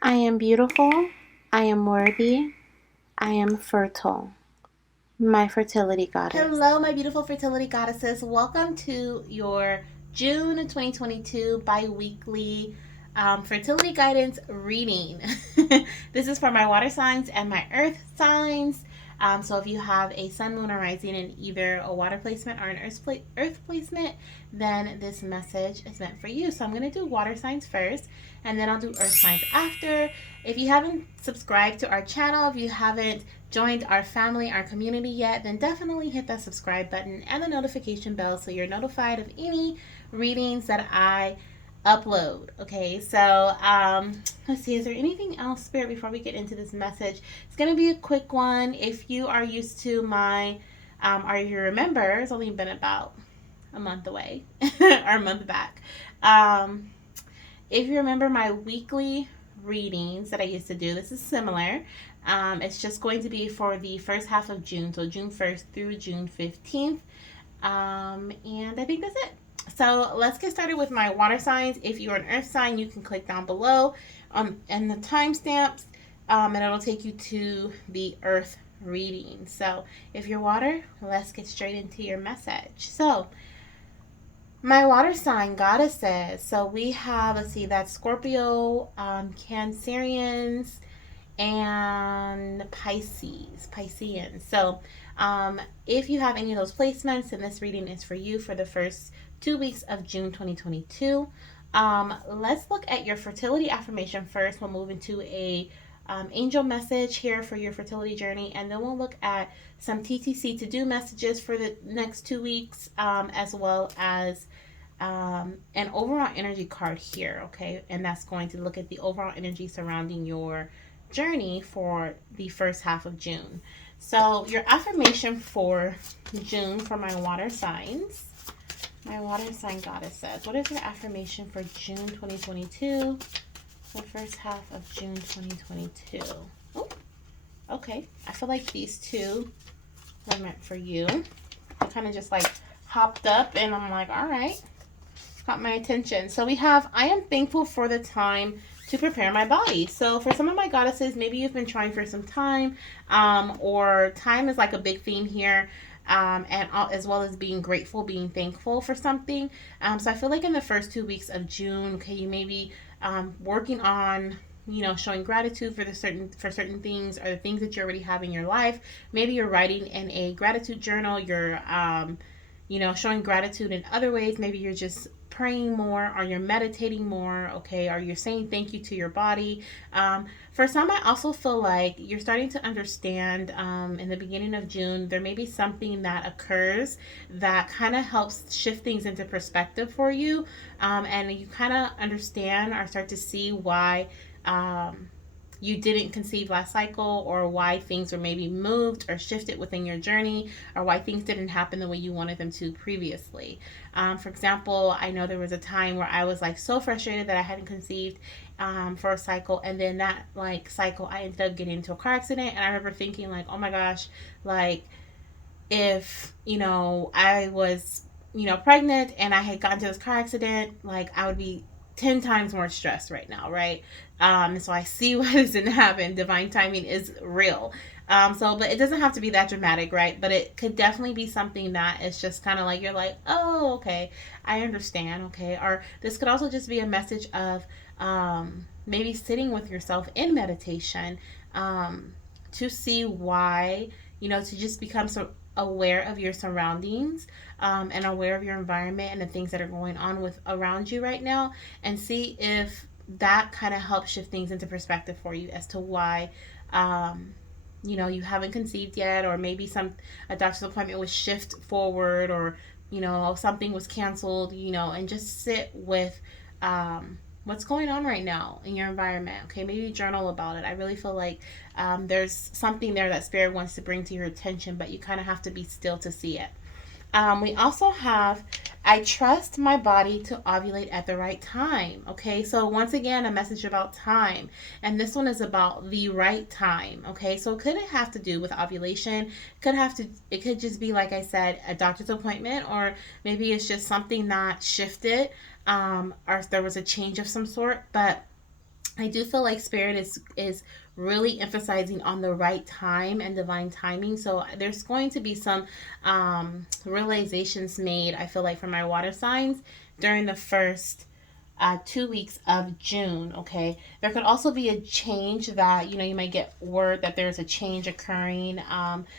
I am beautiful. I am worthy. I am fertile. My fertility goddess. Hello, my beautiful fertility goddesses. Welcome to your June 2022 bi-weekly fertility guidance reading. This is for my water signs and my earth signs. So if you have a sun, moon, or rising in either a water placement or an earth placement, then this message is meant for you. So I'm going to do water signs first, and then I'll do earth signs after. If you haven't subscribed to our channel, if you haven't joined our family, our community yet, then definitely hit that subscribe button and the notification bell so you're notified of any readings that I upload. Okay, so let's see, is there anything else, Spirit, before we get into this message? It's going to be a quick one. If you are used to my, or if you remember, it's only been about a month away or a month back. If you remember my weekly readings that I used to do, this is similar. It's just going to be for the first half of June, so June 1st through June 15th. And I think that's it. So let's get started with my water signs. If you're an earth sign, you can click down below and the timestamps, and it'll take you to the earth reading. So if you're water, let's get straight into your message. So my water sign goddesses. So we have, let's see, that's Scorpio, Cancerians, and Pisceans. So if you have any of those placements, then this reading is for you for the first 2 weeks of June 2022. Let's look at your fertility affirmation first. We'll move into a angel message here for your fertility journey, and then we'll look at some TTC to do messages for the next 2 weeks, as well as an overall energy card here, okay? And that's going to look at the overall energy surrounding your journey for the first half of June. So, your affirmation for June for my water signs. My water sign goddess says, what is your affirmation for June 2022? The first half of June 2022. Oh, okay. I feel like these two were meant for you. I kind of just like hopped up and I'm like, all right, got my attention. So we have, I am thankful for the time to prepare my body. So for some of my goddesses, maybe you've been trying for some time, or time is like a big theme here. And as well as being grateful, being thankful for something. So I feel like in the first 2 weeks of June, okay, you may be working on, showing gratitude for certain things or the things that you already have in your life. Maybe you're writing in a gratitude journal. You're showing gratitude in other ways. Maybe you're just praying more, or you're meditating more, okay, or you're saying thank you to your body. For some, I also feel like you're starting to understand, in the beginning of June, there may be something that occurs that kind of helps shift things into perspective for you, and you kind of understand or start to see why. You didn't conceive last cycle, or why things were maybe moved or shifted within your journey, or why things didn't happen the way you wanted them to previously. For example, I know there was a time where I was like so frustrated that I hadn't conceived for a cycle, and then that like cycle I ended up getting into a car accident, and I remember thinking like, oh my gosh, like if I was pregnant and I had gotten to this car accident, like I would be 10 times more stressed right now, right? And so I see why this didn't happen. Divine timing is real. But it doesn't have to be that dramatic, right? But it could definitely be something that is just kind of like, you're like, oh, okay, I understand, okay. Or this could also just be a message of maybe sitting with yourself in meditation, to see why, to just become so aware of your surroundings, and aware of your environment and the things that are going on with around you right now, and see if that kind of helps shift things into perspective for you as to why you haven't conceived yet, or maybe a doctor's appointment was shift forward, or something was canceled, and just sit with what's going on right now in your environment. Okay, maybe journal about it. I really feel like there's something there that spirit wants to bring to your attention, but you kind of have to be still to see it. We also have, I trust my body to ovulate at the right time. Okay, so once again, a message about time. And this one is about the right time. Okay, so could it have to do with ovulation? It could just be, like I said, a doctor's appointment, or maybe it's just something that shifted, or there was a change of some sort. But I do feel like spirit is really emphasizing on the right time and divine timing. So there's going to be some realizations made, I feel like, for my water signs during the first 2 weeks of June. Okay, there could also be a change that you might get word that there's a change occurring.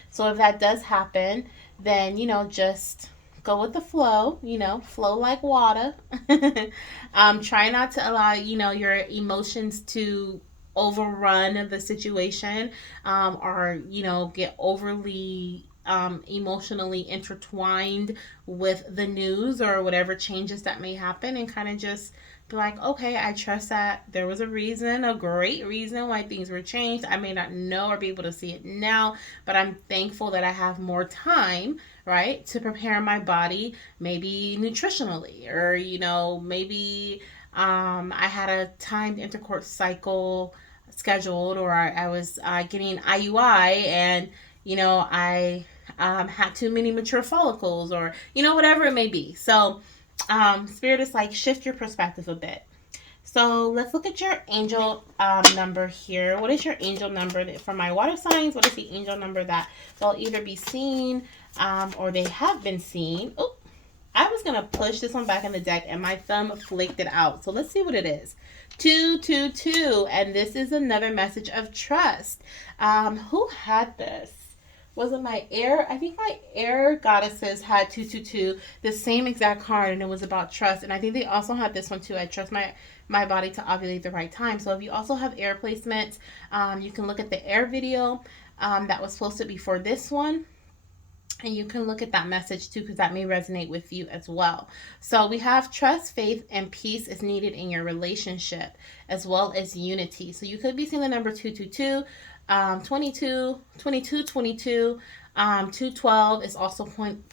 So if that does happen, then just go with the flow. Flow like water. Try not to allow your emotions to overrun the situation, or get overly emotionally intertwined with the news or whatever changes that may happen, and kind of just be like, okay, I trust that there was a reason, a great reason why things were changed. I may not know or be able to see it now, but I'm thankful that I have more time, right, to prepare my body, maybe nutritionally, or, maybe I had a timed intercourse cycle scheduled, or I was getting IUI, and, I had too many mature follicles, or, whatever it may be. So, Spirit is like, shift your perspective a bit. So let's look at your angel number here. What is your angel number for my water signs? What is the angel number that they'll either be seen or they have been seen? Oh, I was going to push this one back in the deck and my thumb flaked it out. So let's see what it is. 222. And this is another message of trust. Who had this? Was it my air? I think my air goddesses had 222, the same exact card, and it was about trust. And I think they also had this one too. I trust my body to ovulate at the right time. So if you also have air placements, you can look at the air video that was posted before this one. And you can look at that message too, because that may resonate with you as well. So we have trust, faith, and peace is needed in your relationship, as well as unity. So you could be seeing the number 222, 22, 22, 22. 212 is also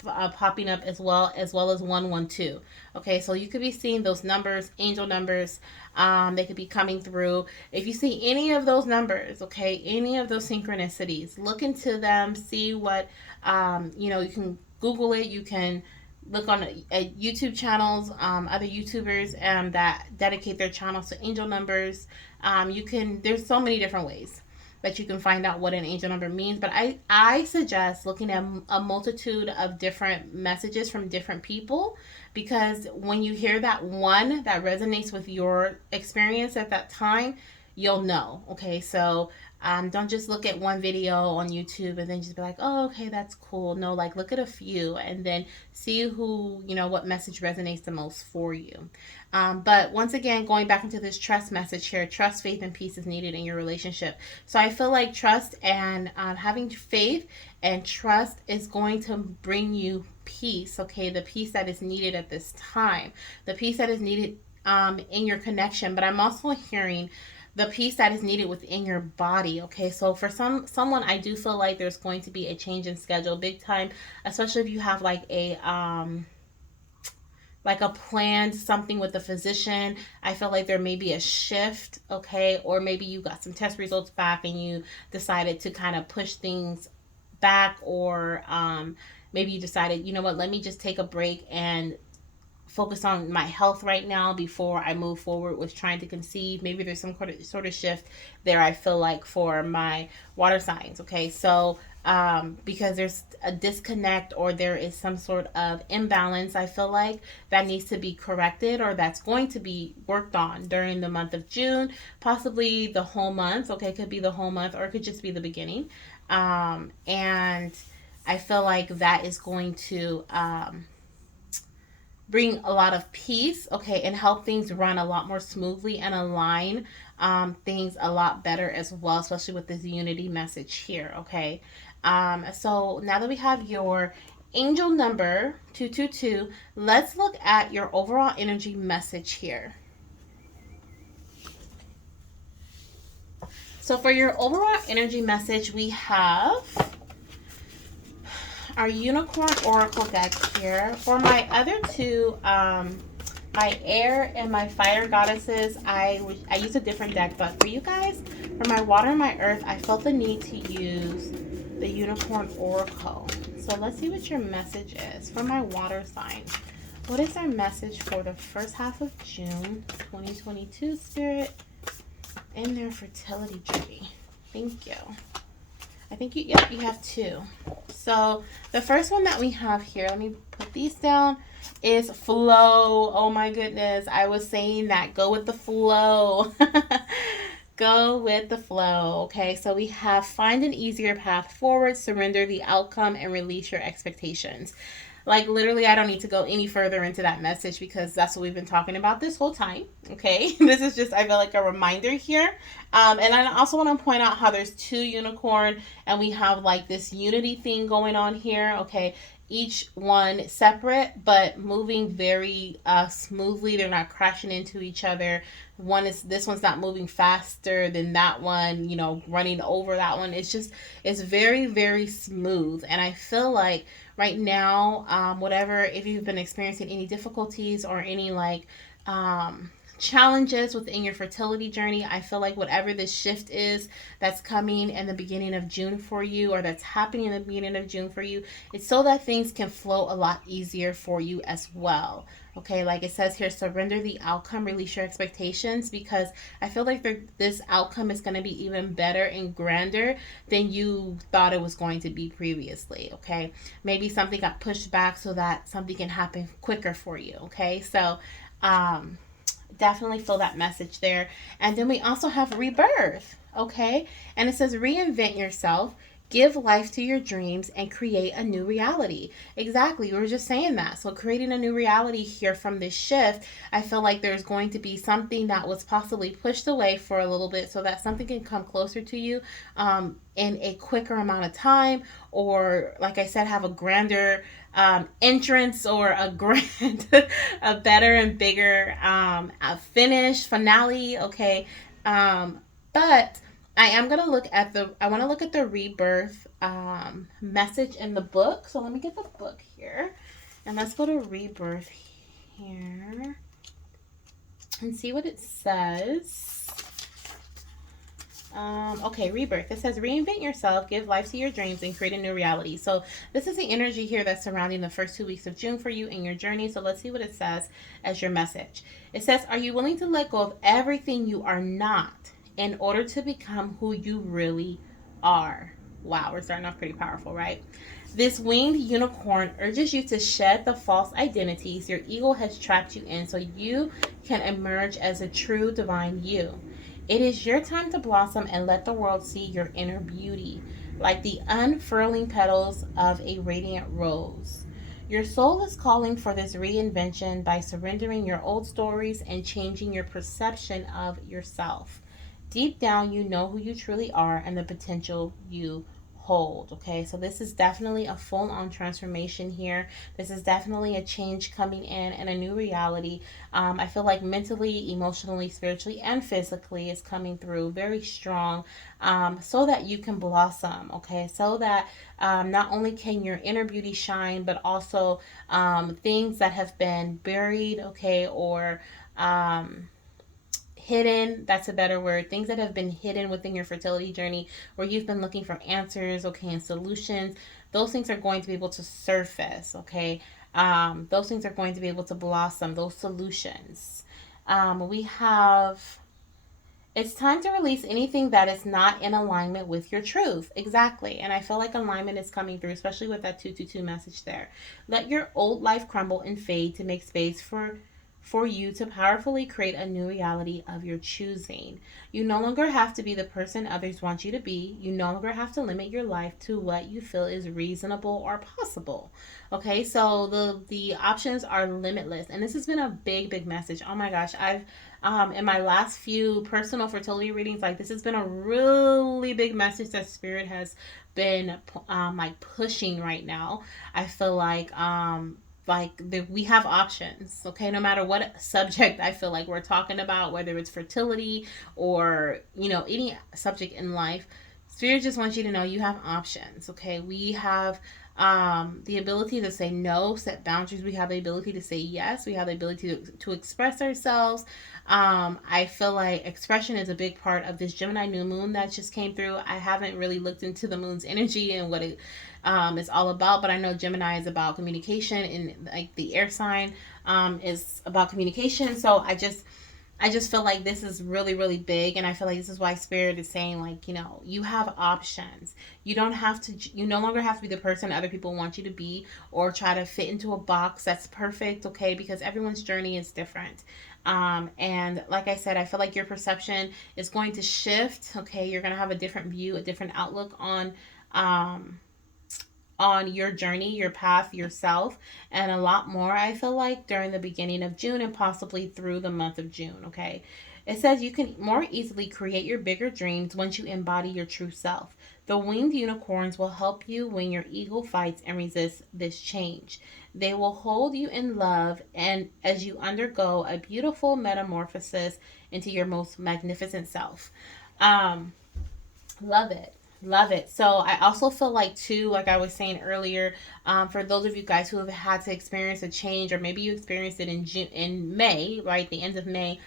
popping up, as well as 112. Okay, so you could be seeing those numbers, angel numbers. They could be coming through. If you see any of those numbers, okay, any of those synchronicities, look into them, see what, you can Google it. You can look on YouTube channels, other YouTubers that dedicate their channels to angel numbers. There's so many different ways that you can find out what an angel number means. But I suggest looking at a multitude of different messages from different people, because when you hear that one that resonates with your experience at that time, you'll know. Okay, so don't just look at one video on YouTube and then just be like, oh, okay, that's cool. No, like, look at a few and then see what message resonates the most for you. But once again, going back into this trust message here, trust, faith, and peace is needed in your relationship. So I feel like trust and having faith and trust is going to bring you peace, okay? The peace that is needed at this time, the peace that is needed in your connection. But I'm also hearing the peace that is needed within your body. Okay, so for someone, I do feel like there's going to be a change in schedule, big time, especially if you have like a planned something with a physician. I feel like there may be a shift, okay, or maybe you got some test results back and you decided to kind of push things back, or maybe you decided, you know what, let me just take a break and focus on my health right now before I move forward with trying to conceive. Maybe there's some sort of shift there, I feel like, for my water signs. Okay, so because there's a disconnect or there is some sort of imbalance, I feel like that needs to be corrected, or that's going to be worked on during the month of June, possibly the whole month. Okay, it could be the whole month, or it could just be the beginning. And I feel like that is going to bring a lot of peace, okay, and help things run a lot more smoothly and align things a lot better as well, especially with this unity message here, okay? So now that we have your angel number 222, let's look at your overall energy message here. So for your overall energy message, we have our Unicorn Oracle deck here. For my other two, my air and my fire goddesses, I use a different deck, but for you guys, for my water and my earth, I felt the need to use the Unicorn Oracle. So let's see what your message is for my water sign. What is our message for the first half of June 2022, Spirit? in their fertility journey. Thank you. I think you have two. So the first one that we have here, let me put these down, is flow. Oh my goodness. I was saying that. Go with the flow. Go with the flow. Okay, so we have find an easier path forward, surrender the outcome, and release your expectations. Like, literally, I don't need to go any further into that message because that's what we've been talking about this whole time. Okay, this is just, I feel like, a reminder here. And I also want to point out how there's two unicorn and we have like this unity thing going on here. Okay, each one separate but moving very smoothly. They're not crashing into each other. This one's not moving faster than that one, running over that one. It's very, very smooth. And I feel like right now, whatever, if you've been experiencing any difficulties or any like challenges within your fertility journey, I feel like whatever this shift is that's coming in the beginning of June for you, or that's happening in the beginning of June for you, it's so that things can flow a lot easier for you as well. Okay, like it says here, surrender the outcome, release your expectations, because I feel like this outcome is going to be even better and grander than you thought it was going to be previously. Okay, maybe something got pushed back so that something can happen quicker for you. Okay, so definitely feel that message there. And then we also have rebirth. Okay, and it says reinvent yourself, give life to your dreams, and create a new reality. Exactly. We were just saying that. So, creating a new reality here from this shift, I feel like there's going to be something that was possibly pushed away for a little bit so that something can come closer to you in a quicker amount of time, or, like I said, have a grander entrance, or a grand, a better and bigger a finish, finale. Okay. But I am gonna look at I want to look at the rebirth message in the book. So let me get the book here, and let's go to rebirth here and see what it says. Okay, rebirth. It says reinvent yourself, give life to your dreams, and create a new reality. So this is the energy here that's surrounding the first 2 weeks of June for you in your journey. So let's see what it says as your message. It says, are you willing to let go of everything you are not in order to become who you really are? Wow, we're starting off pretty powerful, right? This winged unicorn urges you to shed the false identities your ego has trapped you in so you can emerge as a true divine you. It is your time to blossom and let the world see your inner beauty, like the unfurling petals of a radiant rose. Your soul is calling for this reinvention by surrendering your old stories and changing your perception of yourself. Deep down, you know who you truly are and the potential you hold. Okay, so this is definitely a full on transformation here. This is definitely a change coming in and a new reality. I feel like mentally, emotionally, spiritually, and physically is coming through very strong, so that you can blossom. Okay, so that not only can your inner beauty shine, but also things that have been buried, okay, or hidden, that's a better word, things that have been hidden within your fertility journey, where you've been looking for answers, okay, and solutions, those things are going to be able to surface. Okay, those things are going to be able to blossom, those solutions. We have, it's time to release anything that is not in alignment with your truth. Exactly. And I feel like alignment is coming through, especially with that 222 message there. Let your old life crumble and fade to make space for you to powerfully create a new reality of your choosing. You no longer have to be the person others want you to be. You no longer have to limit your life to what you feel is reasonable or possible. Okay, so the options are limitless. And this has been a big message. Oh my gosh, I've in my last few personal fertility readings, like, this has been a really big message that spirit has been like pushing right now. I feel like we have options. Okay, no matter what subject I feel like we're talking about, whether it's fertility or any subject in life, spirit just wants you to know you have options. Okay, we have the ability to say no, set boundaries. We have the ability to say yes. We have the ability to express ourselves. I feel like expression is a big part of this Gemini new moon that just came through. I haven't really looked into the moon's energy and what it is all about, but I know Gemini is about communication, and like the air sign is about communication. So I just feel like this is really, really big. And I feel like this is why Spirit is saying, like, you have options. You don't have to, you no longer have to be the person other people want you to be or try to fit into a box that's perfect, okay? Because everyone's journey is different. And like I said, I feel like your perception is going to shift, okay? You're going to have a different view, a different outlook um, on your journey, your path, yourself, and a lot more, I feel like, during the beginning of June and possibly through the month of June, okay? It says you can more easily create your bigger dreams once you embody your true self. The winged unicorns will help you when your ego fights and resists this change. They will hold you in love and as you undergo a beautiful metamorphosis into your most magnificent self. Um, Love it. Love it. So I also feel like too, like I was saying earlier, for those of you guys who have had to experience a change, or maybe you experienced it in June, in May, right, the end of May,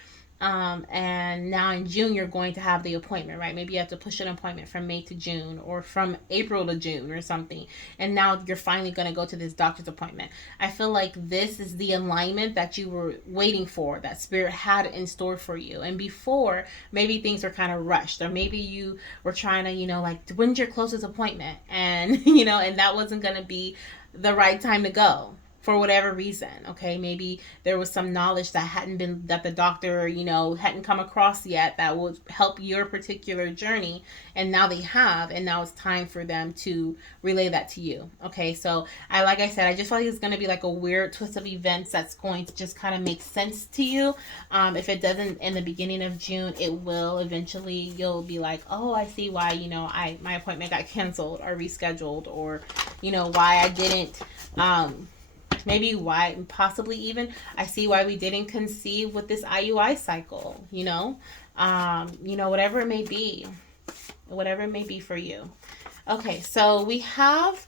and now in June you're going to have the appointment, right? Maybe you have to push an appointment from May to June, or from April to June, or something, and now you're finally going to go to this doctor's appointment. I feel like this is the alignment that you were waiting for, that Spirit had in store for you. And before, maybe things were kind of rushed, or maybe you were trying to, like, when's your closest appointment? And, and that wasn't going to be the right time to go for whatever reason. Okay, maybe there was some knowledge that hadn't been, that the doctor, hadn't come across yet, that would help your particular journey, and now they have, and now it's time for them to relay that to you. Okay, so like I said, I just feel like it's going to be like a weird twist of events that's going to just kind of make sense to you. If it doesn't in the beginning of June, it will eventually. You'll be like, oh, I see why, my appointment got canceled or rescheduled, or why I didn't, maybe why, possibly even, I see why we didn't conceive with this IUI cycle, whatever it may be, for you. Okay, so we have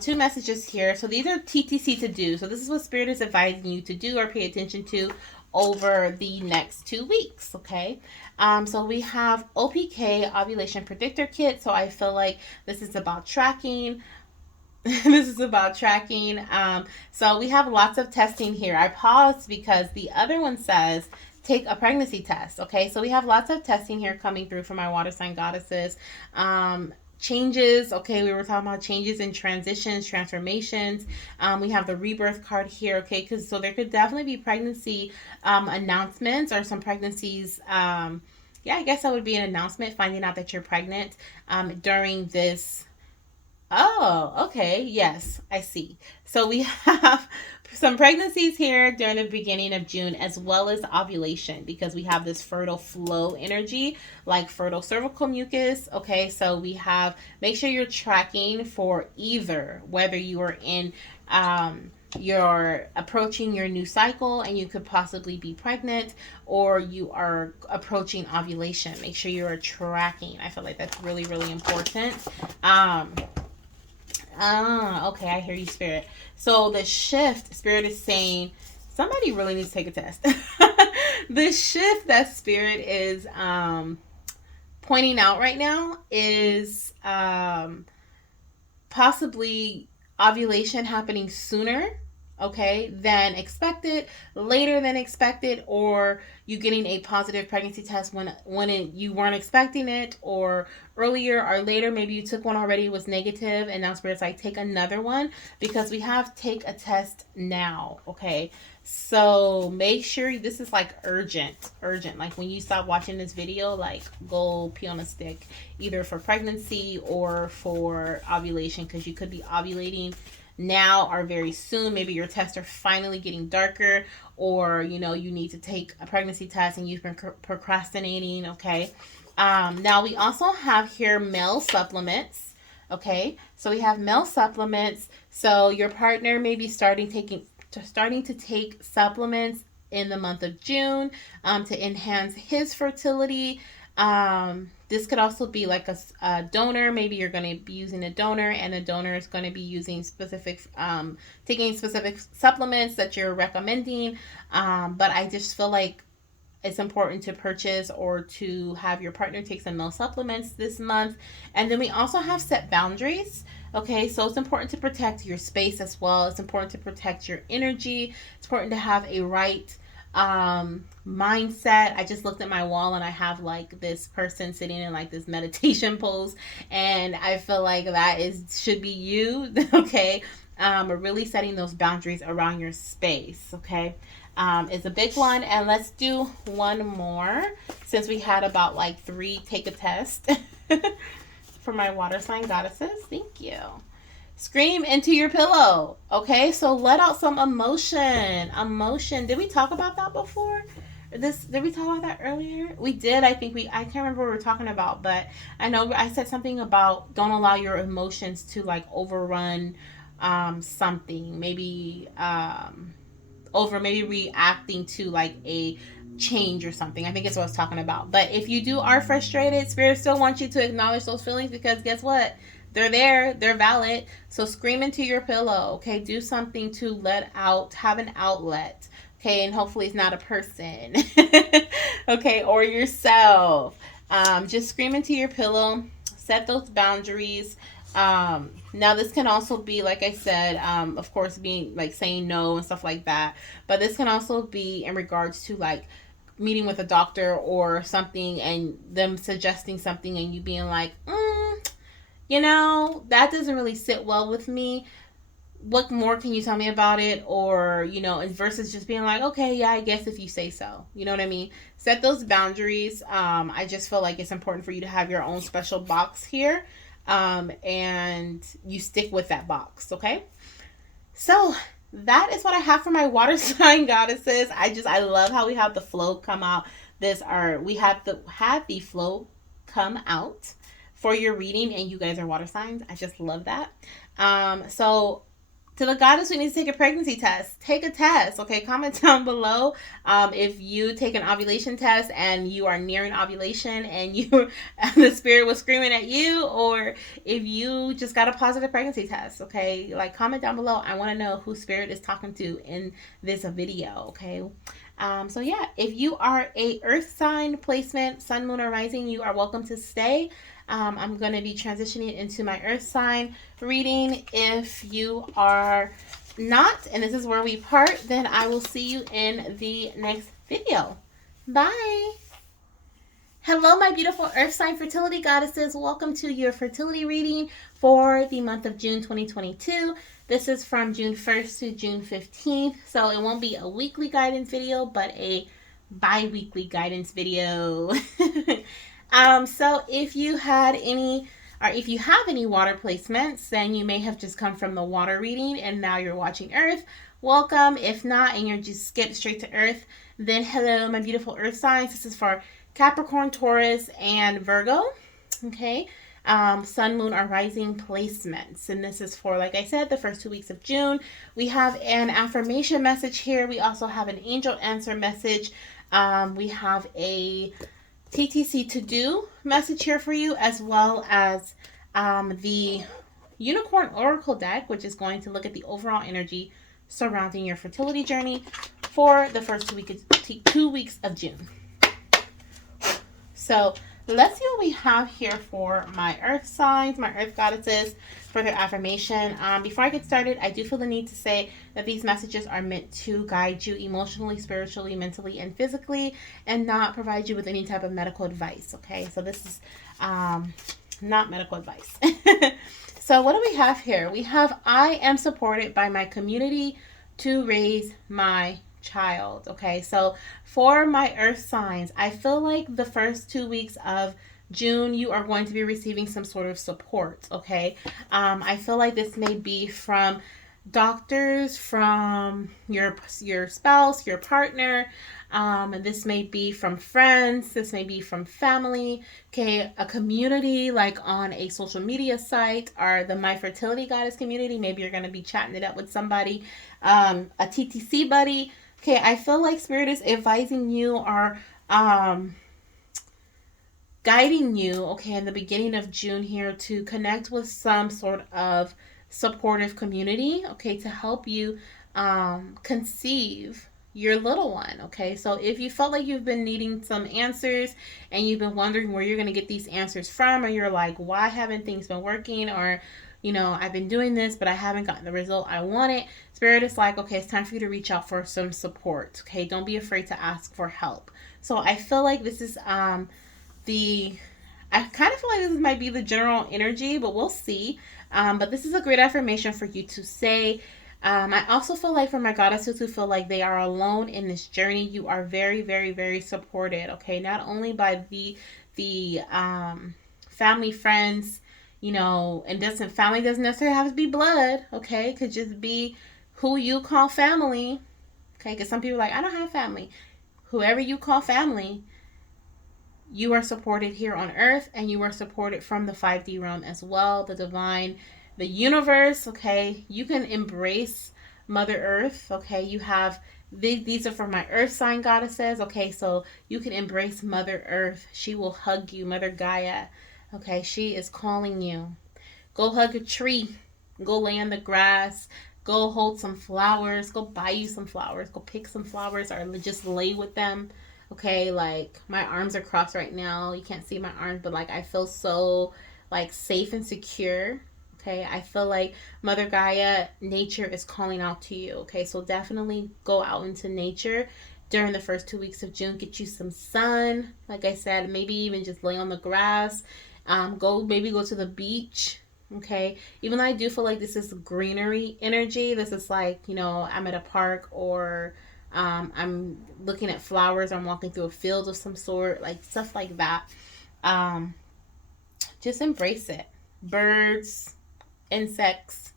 two messages here. So these are TTC to do. So this is what Spirit is advising you to do or pay attention to over the next 2 weeks. Okay, so we have OPK, Ovulation Predictor Kit. So I feel like this is about tracking. This is about tracking. So we have lots of testing here. I paused because the other one says take a pregnancy test. Okay, so we have lots of testing here coming through for my water sign goddesses. Changes. Okay, we were talking about changes and transitions, transformations. We have the rebirth card here. Okay, because so there could definitely be pregnancy announcements, or some pregnancies. Yeah, I guess that would be an announcement, finding out that you're pregnant during this. Oh, okay. Yes, I see. So we have some pregnancies here during the beginning of June, as well as ovulation, because we have this fertile flow energy, like fertile cervical mucus. Okay, so we have, make sure you're tracking for either, whether you are in, you're approaching your new cycle and you could possibly be pregnant, or you are approaching ovulation. Make sure you are tracking. I feel like that's really, really important. Okay, I hear you, Spirit. So the shift, Spirit is saying, somebody really needs to take a test. The shift that Spirit is pointing out right now is possibly ovulation happening sooner, okay, than expected, later than expected, or you getting a positive pregnancy test when you weren't expecting it, or earlier or later. Maybe you took one already, was negative, and now Spirit's like, take another one, because we have take a test now. Okay, so make sure this is like urgent. Like when you stop watching this video, like go pee on a stick, either for pregnancy or for ovulation, because you could be ovulating now or very soon. Maybe your tests are finally getting darker, or you need to take a pregnancy test and you've been procrastinating. Okay, now we also have here male supplements. Okay, so we have male supplements. So your partner may be starting to take supplements in the month of June to enhance his fertility. This could also be like a donor. Maybe you're going to be using a donor, and the donor is going to be using taking specific supplements that you're recommending. But I just feel like it's important to purchase or to have your partner take some male supplements this month. And then we also have set boundaries. Okay, so it's important to protect your space as well. It's important to protect your energy. It's important to have a right mindset. I just looked at my wall and I have like this person sitting in like this meditation pose, and I feel like that is should be you. Okay. Really setting those boundaries around your space. Okay. Is a big one. And let's do one more since we had about like three. Take a test for my water sign goddesses. Thank you. Scream into your pillow. Okay, so let out some emotion. Emotion. Did we talk about that before? Did we talk about that earlier? We did. I can't remember what we were talking about, but I know I said something about don't allow your emotions to like overrun something. Maybe reacting to like a change or something. I think it's what I was talking about. But if you are frustrated, spirit still wants you to acknowledge those feelings because guess what? They're there, they're valid. So scream into your pillow, okay? Do something to let out, have an outlet, okay? And hopefully it's not a person, okay, or yourself. Just scream into your pillow, set those boundaries. Now this can also be, like I said, of course, being like saying no and stuff like that. But this can also be in regards to like meeting with a doctor or something and them suggesting something and you being like, that doesn't really sit well with me. What more can you tell me about it? Or, versus just being like, okay, yeah, I guess if you say so. You know what I mean? Set those boundaries. I just feel like it's important for you to have your own special box here. And you stick with that box, okay? So that is what I have for my water sign goddesses. I love how we have the flow come out. We have the flow come out for your reading, and you guys are water signs. I just love that. So to the goddess, we need to take a pregnancy test. Take a test, okay? Comment down below if you take an ovulation test and you are nearing ovulation and the spirit was screaming at you, or if you just got a positive pregnancy test, okay? Like, comment down below. I want to know who spirit is talking to in this video, okay? So yeah, if you are a earth sign placement, sun, moon, or rising, you are welcome to stay. I'm going to be transitioning into my earth sign reading. If you are not, and this is where we part, then I will see you in the next video. Bye. Hello, my beautiful earth sign fertility goddesses. Welcome to your fertility reading for the month of June 2022. This is from June 1st to June 15th. So it won't be a weekly guidance video, but a bi-weekly guidance video. So if you have any water placements, then you may have just come from the water reading and now you're watching Earth. Welcome. If not, and you're just skipped straight to Earth, then hello, my beautiful Earth signs. This is for Capricorn, Taurus, and Virgo. Okay. Sun, moon, or rising placements. And this is for, like I said, the first 2 weeks of June. We have an affirmation message here. We also have an angel answer message. We have a TTC to do message here for you, as well as the Unicorn Oracle deck, which is going to look at the overall energy surrounding your fertility journey for the first 2 weeks of June. So let's see what we have here for my earth signs, my earth goddesses, for their affirmation. Before I get started, I do feel the need to say that these messages are meant to guide you emotionally, spiritually, mentally, and physically, and not provide you with any type of medical advice, okay? So this is not medical advice. So what do we have here? We have, I am supported by my community to raise my child, okay? So for my earth signs, I feel like the first 2 weeks of June, you are going to be receiving some sort of support, okay? I feel like this may be from doctors, from your spouse, your partner. This may be from friends. This may be from family, okay? A community, like on a social media site, or the My Fertility Goddess community. Maybe you're going to be chatting it up with somebody, a TTC buddy. Okay, I feel like Spirit is advising you or guiding you, okay, in the beginning of June here to connect with some sort of supportive community, okay, to help you conceive your little one, okay? So if you felt like you've been needing some answers and you've been wondering where you're going to get these answers from, or you're like, why haven't things been working, or I've been doing this, but I haven't gotten the result I wanted. Spirit is like, okay, it's time for you to reach out for some support. Okay, don't be afraid to ask for help. So I feel like this is the I kind of feel like this might be the general energy, but we'll see. But this is a great affirmation for you to say. I also feel like for my goddesses who feel like they are alone in this journey, you are very, very, very supported. Okay, not only by the family, friends, and doesn't family doesn't necessarily have to be blood. Okay, it could just be who you call family. Okay, because some people are like, I don't have family. Whoever you call family, you are supported here on earth, and you are supported from the 5D realm as well, the divine, the universe. Okay, you can embrace Mother Earth. Okay, you have these are for my earth sign goddesses. Okay, so you can embrace Mother Earth. She will hug you, Mother Gaia. Okay, she is calling you. Go hug a tree. Go lay in the grass. Go hold some flowers. Go buy you some flowers. Go pick some flowers or just lay with them. Okay, like my arms are crossed right now. You can't see my arms, but like I feel so like safe and secure. Okay, I feel like Mother Gaia, nature is calling out to you. Okay, so definitely go out into nature during the first 2 weeks of June. Get you some sun. Like I said, maybe even just lay on the grass. Go to the beach. Okay, even though I do feel like this is greenery energy, this is like, I'm at a park, or I'm looking at flowers, I'm walking through a field of some sort, like stuff like that. Um, just embrace it. Birds, insects,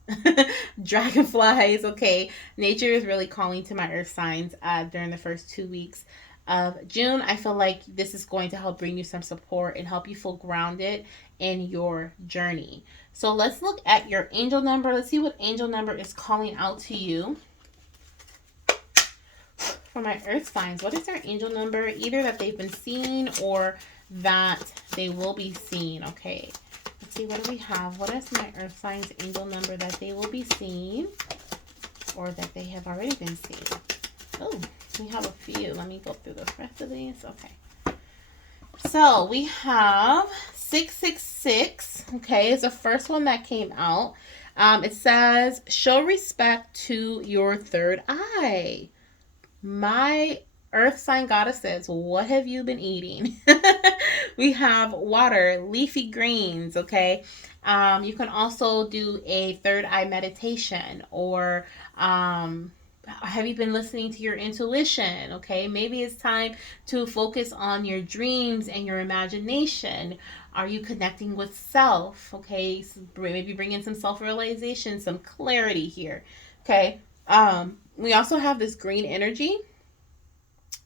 dragonflies. Okay, nature is really calling to my earth signs during the first 2 weeks of June. I feel like this is going to help bring you some support and help you feel grounded in your journey. So let's look at your angel number. Let's see what angel number is calling out to you for my earth signs. What is their angel number? Either that they've been seeing or that they will be seeing. Okay, let's see, what do we have? What is my earth signs angel number that they will be seeing or that they have already been seeing? Oh, we have a few. Let me go through the rest of these. Okay, so we have 666. Okay, it's the first one that came out. It says, show respect to your third eye. My earth sign goddesses, what have you been eating? We have water, leafy greens. Okay, you can also do a third eye meditation, or have you been listening to your intuition? Okay, maybe it's time to focus on your dreams and your imagination. Are you connecting with self? Okay, so maybe bring in some self-realization, some clarity here. Okay, we also have this green energy.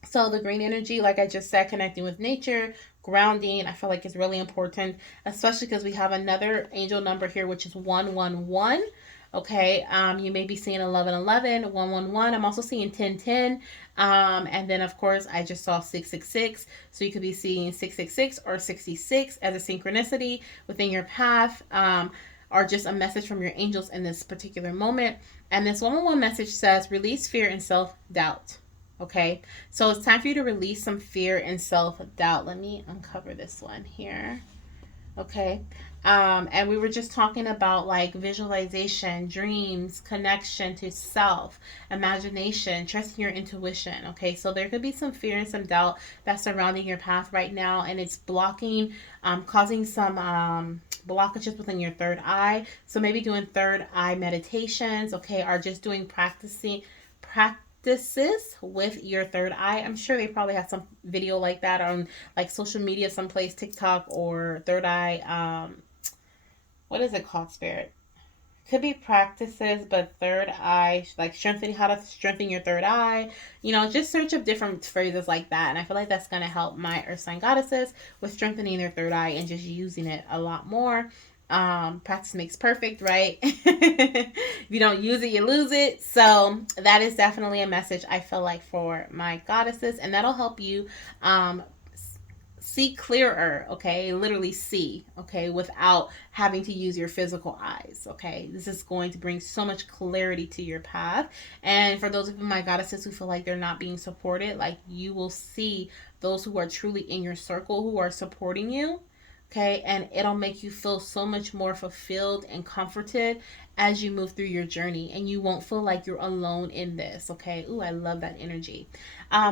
So the green energy, like I just said, connecting with nature, grounding, I feel like is really important, especially because we have another angel number here, which is 111. Okay, you may be seeing 1111, 111. I'm also seeing 1010. And then, of course, I just saw 666. So you could be seeing 666 or 66 as a synchronicity within your path, or just a message from your angels in this particular moment. And this 111 message says, release fear and self doubt. Okay, so it's time for you to release some fear and self doubt. Let me uncover this one here. Okay, and we were just talking about like visualization, dreams, connection to self, imagination, trusting your intuition. Okay, so there could be some fear and some doubt that's surrounding your path right now, and it's blocking, causing some blockages within your third eye. So maybe doing third eye meditations, okay, or just doing practices with your third eye. I'm sure they probably have some video like that on like social media someplace, TikTok or third eye. What is it called, Spirit? Could be practices, but third eye, like strengthening, how to strengthen your third eye. Just search up different phrases like that. And I feel like that's going to help my earth sign goddesses with strengthening their third eye and just using it a lot more. Practice makes perfect, right? If you don't use it, you lose it. So that is definitely a message I feel like for my goddesses, and that'll help you see clearer. Okay, literally see. Okay, without having to use your physical eyes. Okay, this is going to bring so much clarity to your path. And for those of my goddesses who feel like they're not being supported, like, you will see those who are truly in your circle who are supporting you. Okay, and it'll make you feel so much more fulfilled and comforted as you move through your journey, and you won't feel like you're alone in this. Okay, ooh, I love that energy.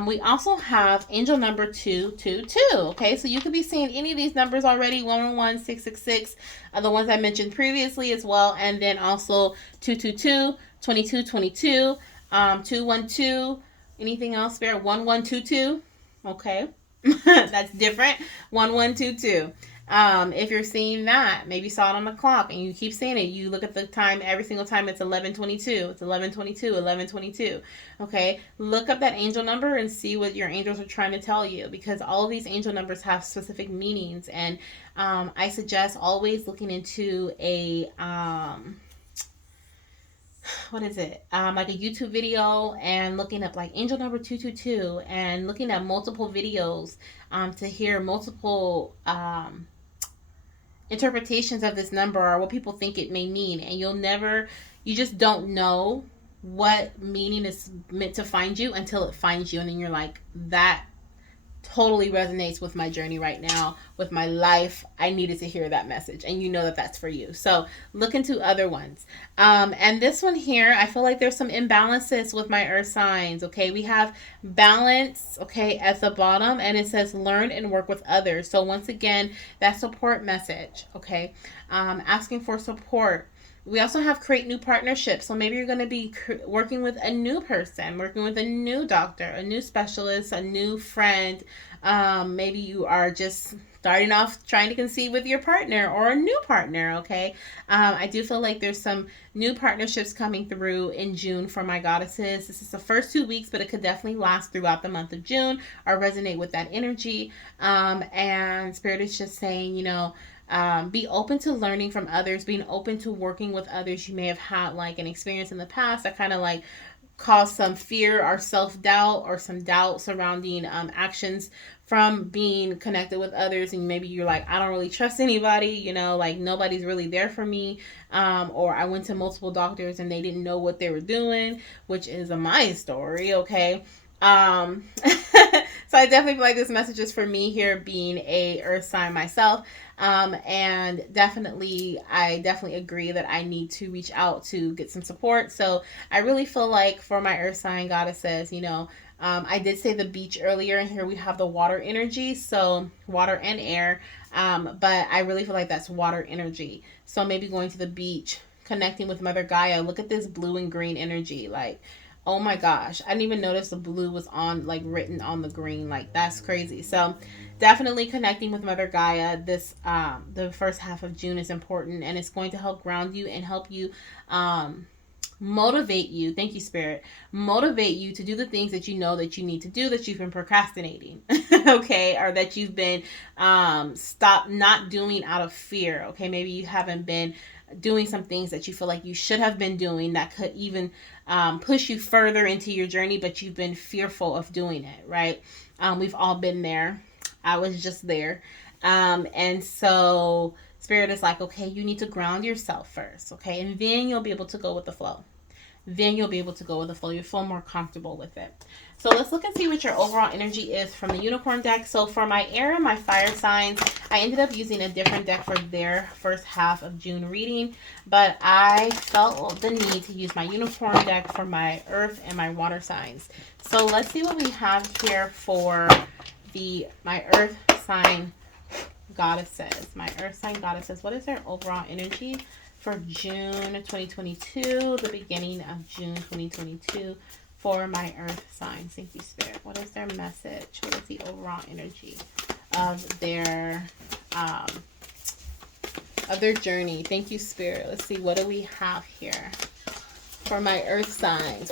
We also have angel number 222. Okay, so you could be seeing any of these numbers already: 111, 666, the ones I mentioned previously as well, and then also 222, 2222, 212. Anything else there? 1122. Okay, that's different. 1122. If you're seeing that, maybe you saw it on the clock and you keep seeing it, you look at the time every single time, it's 11:22. It's 11:22, 11:22. Okay, look up that angel number and see what your angels are trying to tell you, because all of these angel numbers have specific meanings. And I suggest always looking into a what is it, like a YouTube video, and looking up like angel number 222 and looking at multiple videos to hear multiple interpretations of this number or what people think it may mean. And you just don't know what meaning is meant to find you until it finds you. And then you're like, that totally resonates with my journey right now, with my life. I needed to hear that message, and you know that that's for you. So look into other ones. And this one here, I feel like there's some imbalances with my earth signs. Okay, we have balance, okay, at the bottom, and it says learn and work with others. So once again, that support message. Okay, asking for support. We also have create new partnerships. So maybe you're going to be working with a new person, working with a new doctor, a new specialist, a new friend. Maybe you are just starting off trying to conceive with your partner or a new partner. Okay. I do feel like there's some new partnerships coming through in June for my goddesses. This is the first 2 weeks, but it could definitely last throughout the month of June or resonate with that energy. And Spirit is just saying, be open to learning from others, being open to working with others. You may have had like an experience in the past that kind of like caused some fear or self-doubt or some doubt surrounding actions from being connected with others. And maybe you're like, I don't really trust anybody, like nobody's really there for me. Or I went to multiple doctors and they didn't know what they were doing, which is my story. Okay. So I definitely feel like this message is for me here, being a earth sign myself. And I definitely agree that I need to reach out to get some support. So I really feel like for my earth sign goddesses, I did say the beach earlier, and here we have the water energy. So water and air. But I really feel like that's water energy. So maybe going to the beach, connecting with Mother Gaia. Look at this blue and green energy. Like, oh my gosh, I didn't even notice the blue was on, like, written on the green. Like, that's crazy. So definitely connecting with Mother Gaia this the first half of June is important, and it's going to help ground you and help you motivate you. Thank you, Spirit. Motivate you to do the things that you know that you need to do, that you've been procrastinating. Okay, or that you've been stop not doing out of fear. Okay, maybe you haven't been doing some things that you feel like you should have been doing that could even push you further into your journey, but you've been fearful of doing it, right? We've all been there. I was just there. And so Spirit is like, okay, you need to ground yourself first, okay? And then you'll be able to go with the flow. You'll feel more comfortable with it. So let's look and see what your overall energy is from the unicorn deck. So for my air and my fire signs, I ended up using a different deck for their first half of June reading, but I felt the need to use my unicorn deck for my earth and my water signs. So let's see what we have here for my earth sign goddesses. My earth sign goddesses, what is their overall energy for June 2022, the beginning of June 2022 for my earth signs? Thank you, Spirit. What is their message? What is the overall energy of their journey? Thank you, Spirit. Let's see, what do we have here for my earth signs?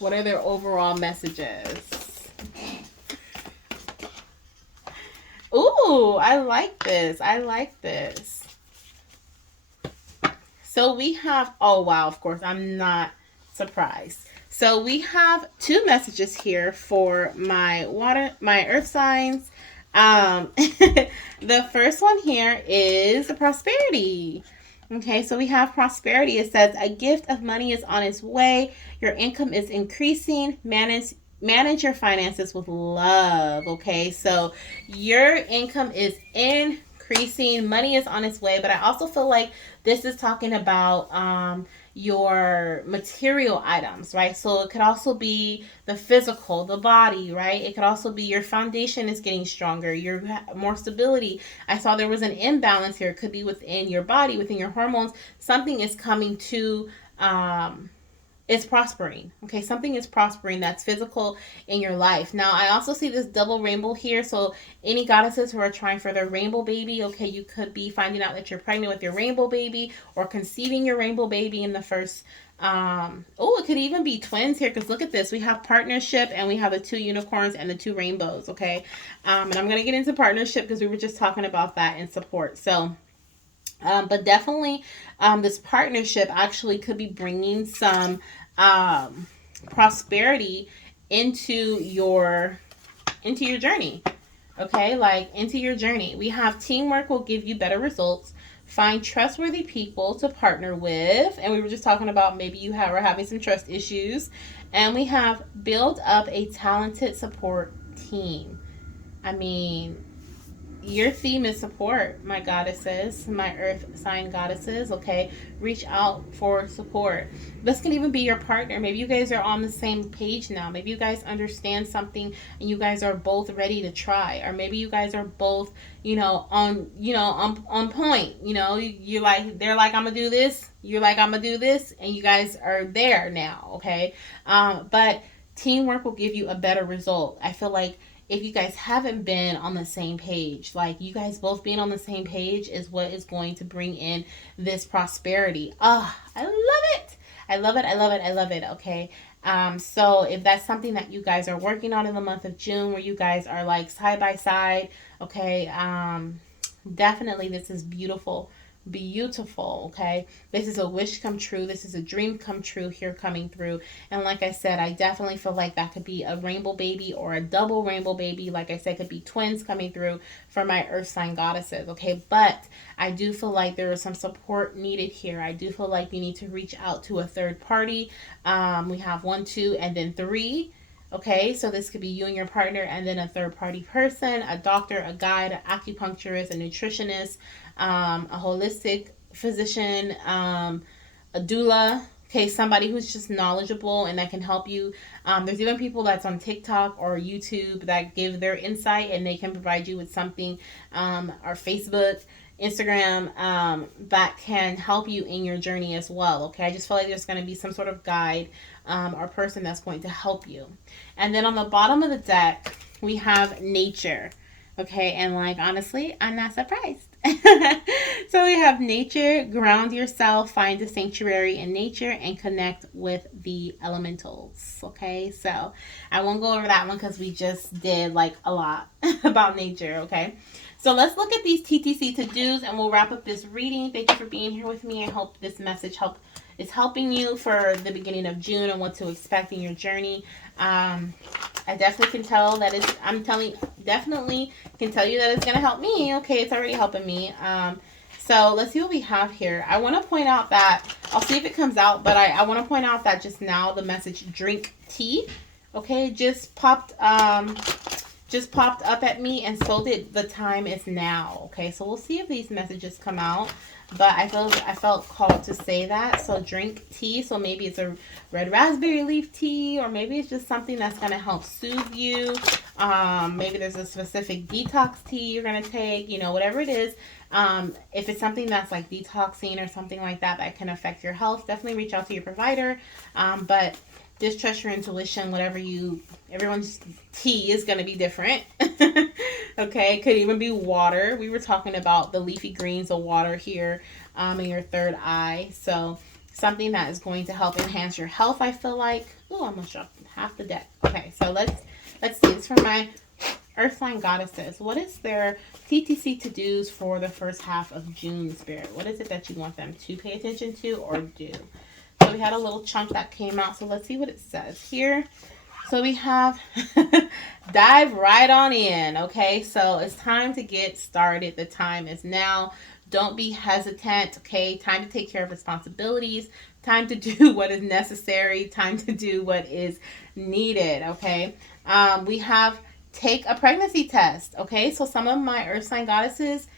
What are their overall messages? Ooh, I like this. So we have, oh wow, of course, I'm not surprised. So we have two messages here for my earth signs. The first one here is prosperity. Okay, so we have prosperity. It says a gift of money is on its way. Your income is increasing. Manage your finances with love. Okay, so your income is increasing. increasing. Money is on its way, but I also feel like this is talking about your material items, right? So it could also be the physical, the body, right? It could also be your foundation is getting stronger, you're more stability. I saw there was an imbalance here. It could be within your body, within your hormones. Something is coming to is prospering. Okay, something is prospering that's physical in your life. Now, I also see this double rainbow here. So, any goddesses who are trying for their rainbow baby, okay, you could be finding out that you're pregnant with your rainbow baby or conceiving your rainbow baby in the first. It could even be twins here because look at this. We have partnership and we have the 2 unicorns and the 2 rainbows. Okay, and I'm gonna get into partnership because we were just talking about that in support. So. But definitely, this partnership actually could be bringing some prosperity into your journey. Okay, like into your journey. We have teamwork will give you better results. Find trustworthy people to partner with, and we were just talking about maybe are having some trust issues. And we have build up a talented support team. I mean, your theme is support, my goddesses, my earth sign goddesses. Okay, reach out for support. This can even be your partner. Maybe you guys are on the same page now. Maybe you guys understand something and you guys are both ready to try, or maybe you guys are both on point. You're like, they're like, I'm gonna do this, you're like, I'm gonna do this, and you guys are there now. Okay, but teamwork will give you a better result. I feel like if you guys haven't been on the same page, like you guys both being on the same page is what is going to bring in this prosperity. I love it. I love it. I love it. I love it. Okay. So if that's something that you guys are working on in the month of June, where you guys are like side by side, okay, definitely this is beautiful. Beautiful. Okay, this is a wish come true. This is a dream come true here coming through. And like I said, I definitely feel like that could be a rainbow baby or a double rainbow baby. Like I said, could be twins coming through for my earth sign goddesses. Okay, but I do feel like there is some support needed here. I do feel like you need to reach out to a third party. We have 1, 2, and then 3. Okay, so this could be you and your partner, and then a third party person, a doctor, a guide, an acupuncturist, a nutritionist, a holistic physician, a doula. Okay, somebody who's just knowledgeable and that can help you. There's even people that's on TikTok or YouTube that give their insight and they can provide you with something, or Facebook, Instagram, that can help you in your journey as well. Okay, I just feel like there's going to be some sort of guide or person that's going to help you. And then on the bottom of the deck, we have nature. Okay, and like honestly, I'm not surprised. So we have nature, ground yourself, find a sanctuary in nature, and connect with the elementals. Okay, so I won't go over that one because we just did like a lot about nature. Okay, so let's look at these TTC to dos and we'll wrap up this reading. Thank you for being here with me. I hope this message is helping you for the beginning of June and what to expect in your journey. I definitely can tell that definitely can tell you that it's going to help me. Okay, it's already helping me. So let's see what we have here. I want to point out that, I'll see if it comes out, but I want to point out that just now the message drink tea, okay, just popped up at me, and so did the time is now. Okay, so we'll see if these messages come out. But I felt called to say that. So drink tea. So maybe it's a red raspberry leaf tea, or maybe it's just something that's going to help soothe you. Maybe there's a specific detox tea you're going to take, whatever it is. If it's something that's like detoxing or something like that that can affect your health, definitely reach out to your provider. But just trust your intuition. Everyone's tea is going to be different. Okay, it could even be water. We were talking about the leafy greens of water here in your third eye. So something that is going to help enhance your health, I feel like. Oh, I almost dropped half the deck. Okay, so let's see. This is for my earth sign goddesses. What is their TTC to-dos for the first half of June, Spirit? What is it that you want them to pay attention to or do? So we had a little chunk that came out. So let's see what it says here. So we have dive right on in. Okay, so it's time to get started. The time is now. Don't be hesitant. Okay, time to take care of responsibilities. Time to do what is necessary. Time to do what is needed. Okay, we have take a pregnancy test. Okay, so some of my earth sign goddesses,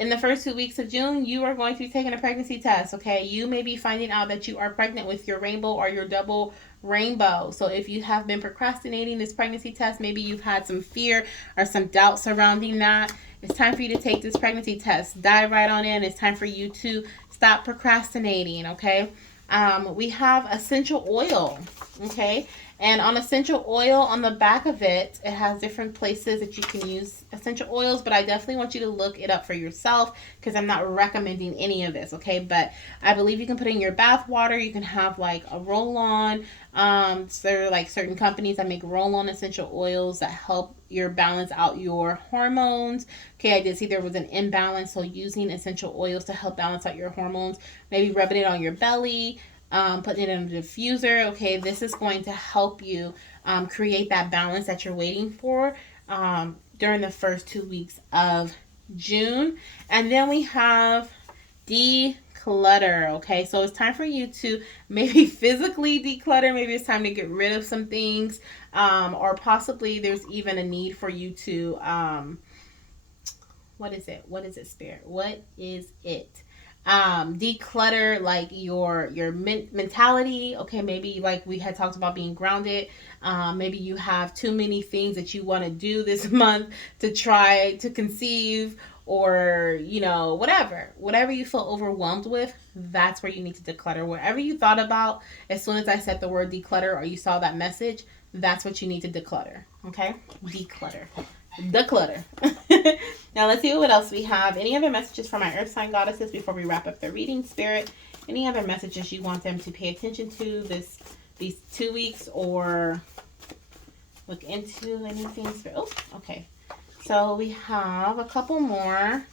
in the first 2 weeks of June, you are going to be taking a pregnancy test, okay? You may be finding out that you are pregnant with your rainbow or your double rainbow. So if you have been procrastinating this pregnancy test, maybe you've had some fear or some doubt surrounding that, it's time for you to take this pregnancy test. Dive right on in. It's time for you to stop procrastinating, okay? We have essential oil, okay? And on essential oil, on the back of it, it has different places that you can use essential oils, but I definitely want you to look it up for yourself because I'm not recommending any of this, okay? But I believe you can put in your bath water. You can have like a roll-on. So there are like certain companies that make roll-on essential oils that help your balance out your hormones. Okay, I did see there was an imbalance, so using essential oils to help balance out your hormones. Maybe rubbing it on your belly, putting it in a diffuser. Okay, this is going to help you create that balance that you're waiting for during the first 2 weeks of June. And then we have declutter. Okay, so it's time for you to maybe physically declutter. Maybe it's time to get rid of some things, or possibly there's even a need for you to what is it? What is it, Spirit? What is it? Declutter like your mentality. Okay, maybe like we had talked about being grounded. Maybe you have too many things that you want to do this month to try to conceive, or whatever you feel overwhelmed with. That's where you need to declutter. Whatever you thought about as soon as I said the word declutter, or you saw that message, that's what you need to declutter. Okay, declutter. Declutter. Now let's see what else we have. Any other messages for my earth sign goddesses before we wrap up the reading, Spirit? Any other messages you want them to pay attention to these 2 weeks, or look into anything? Oh, okay. So we have a couple more,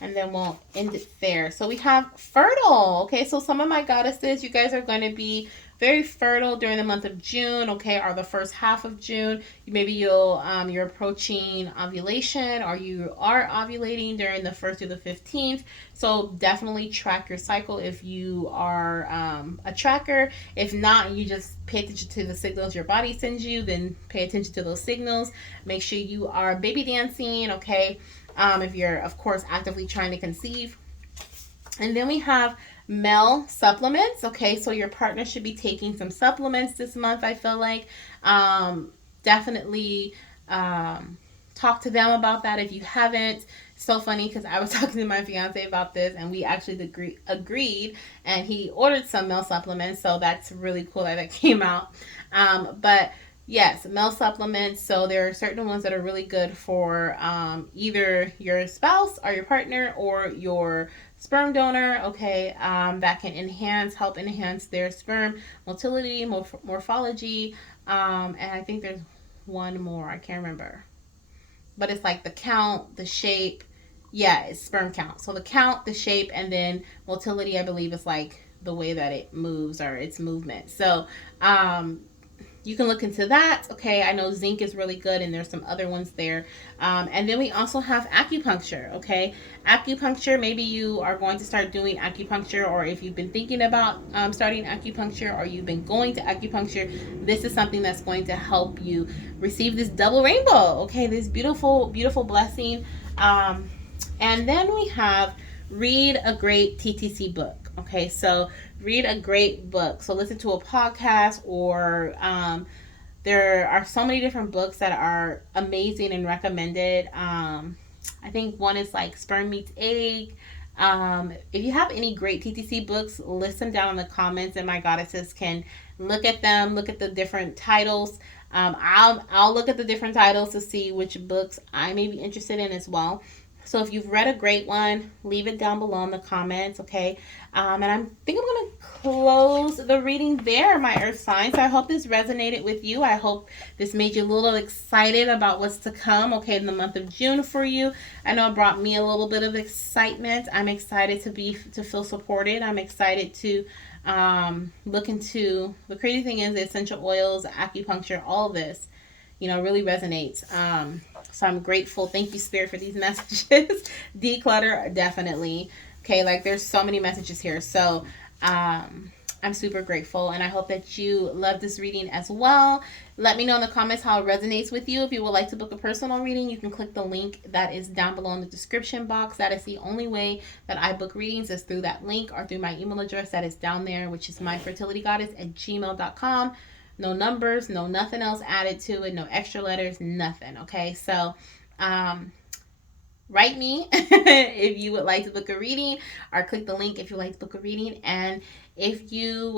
and then we'll end it there. So we have fertile. Okay, so some of my goddesses, you guys are going to be very fertile during the month of June, okay, or the first half of June. Maybe you're approaching ovulation, or you are ovulating during the 1st through the 15th. So definitely track your cycle if you are a tracker. If not, you just pay attention to the signals your body sends you, then pay attention to those signals. Make sure you are baby dancing, okay, if you're, of course, actively trying to conceive. And then we have male supplements. Okay, so your partner should be taking some supplements this month, I feel like. Definitely talk to them about that if you haven't. So funny because I was talking to my fiance about this, and we actually agreed, and he ordered some male supplements, so that's really cool that came out. But yes, male supplements. So there are certain ones that are really good for either your spouse or your partner or your sperm donor, okay, that can help enhance their sperm motility, morphology, and I think there's one more, I can't remember. But it's like the count, the shape, yeah, it's sperm count. So the count, the shape, and then motility, I believe, is like the way that it moves or its movement. So, you can look into that. Okay, I know zinc is really good, and there's some other ones there. And then we also have acupuncture. Okay, acupuncture. Maybe you are going to start doing acupuncture, or if you've been thinking about starting acupuncture, or you've been going to acupuncture, this is something that's going to help you receive this double rainbow. Okay, this beautiful, beautiful blessing. And then we have read a great TTC book. Okay, so read a great book. So listen to a podcast, or there are so many different books that are amazing and recommended. I think one is like Sperm Meets Egg. If you have any great TTC books, list them down in the comments, and my goddesses can look at them, look at the different titles. I'll look at the different titles to see which books I may be interested in as well. So if you've read a great one, leave it down below in the comments, okay? And I think I'm going to close the reading there, my earth signs. I hope this resonated with you. I hope this made you a little excited about what's to come, okay, in the month of June for you. I know it brought me a little bit of excitement. I'm excited to feel supported. I'm excited to look into, the crazy thing is, the essential oils, acupuncture, all this, really resonates. So I'm grateful. Thank you, Spirit, for these messages. Declutter, definitely. Okay, like there's so many messages here. So I'm I'm super grateful, and I hope that you love this reading as well. Let me know in the comments how it resonates with you. If you would like to book a personal reading, you can click the link that is down below in the description box. That is the only way that I book readings, is through that link or through my email address that is down there, which is myfertilitygoddess@gmail.com. No numbers, no nothing else added to it, no extra letters, nothing. Okay, so write me if you would like to book a reading, or click the link if you would like to book a reading. And if you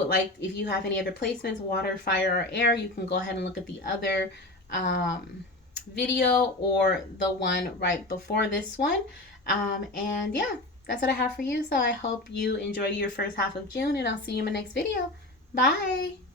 have any other placements, water, fire, or air, you can go ahead and look at the other video or the one right before this one. And yeah, that's what I have for you. So I hope you enjoy your first half of June, and I'll see you in my next video. Bye.